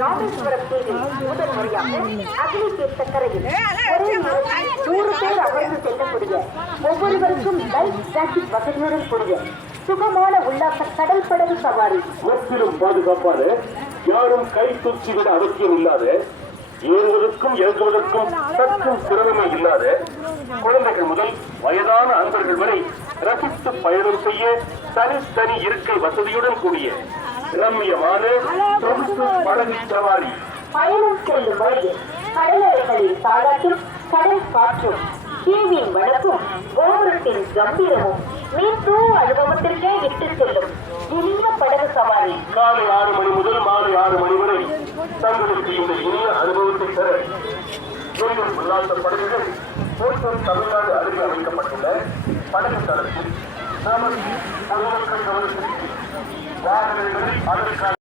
ராமேஸ்வரம் தீவில் முதல் முறையாக அக்னி தீர்த்த கரையில் 100 பேர் அமர்ந்து செல்லக்கூடிய ஒவ்வொருவருக்கும் லைஃப் ஜாக்கெட் வசதியுடன் கூடிய சுகமான உல்லாச கடல் படகு சவாரி. முற்றிலும் பாதுகாப்பான, யாரும் கை தூக்கிவிட அவசியம் இல்லாத, ஏறுவதற்கும் இறங்குவதற்கும் சற்றும் சிரமமே இல்லாத, குழந்தைகள் முதல் வயதான அன்பர்கள் வரை ரசித்து பயணம் செய்ய தனித்தனி இருக்கை வசதியுடன் கூடிய ரம்மியமான படகு சவாரி. பயணம் செல்லும் வழியில் கடலறைகளில் தாளாட்டும் கடல் காற்றும், தீவின் வழக்கும் கோபுரத்தின் கம்பீரமும் மீட்பு அனுபவத்திற்கே விட்டு செல்லும் இனிய படகு சவாரி. காலை 6 மணி முதல் மாலை 6 மணி வரை தங்களுக்கு இந்த இனிய அனுபவத்தை தர வெளியூர் உல்லாச படகுகள் போட்டூர் தமிழ்நாடு அருகே அமைக்கப்பட்டுள்ள படகு தளத்தில் நமது பொதுமக்கள் கவனத்திற்கு வாகனங்களில் அதற்கான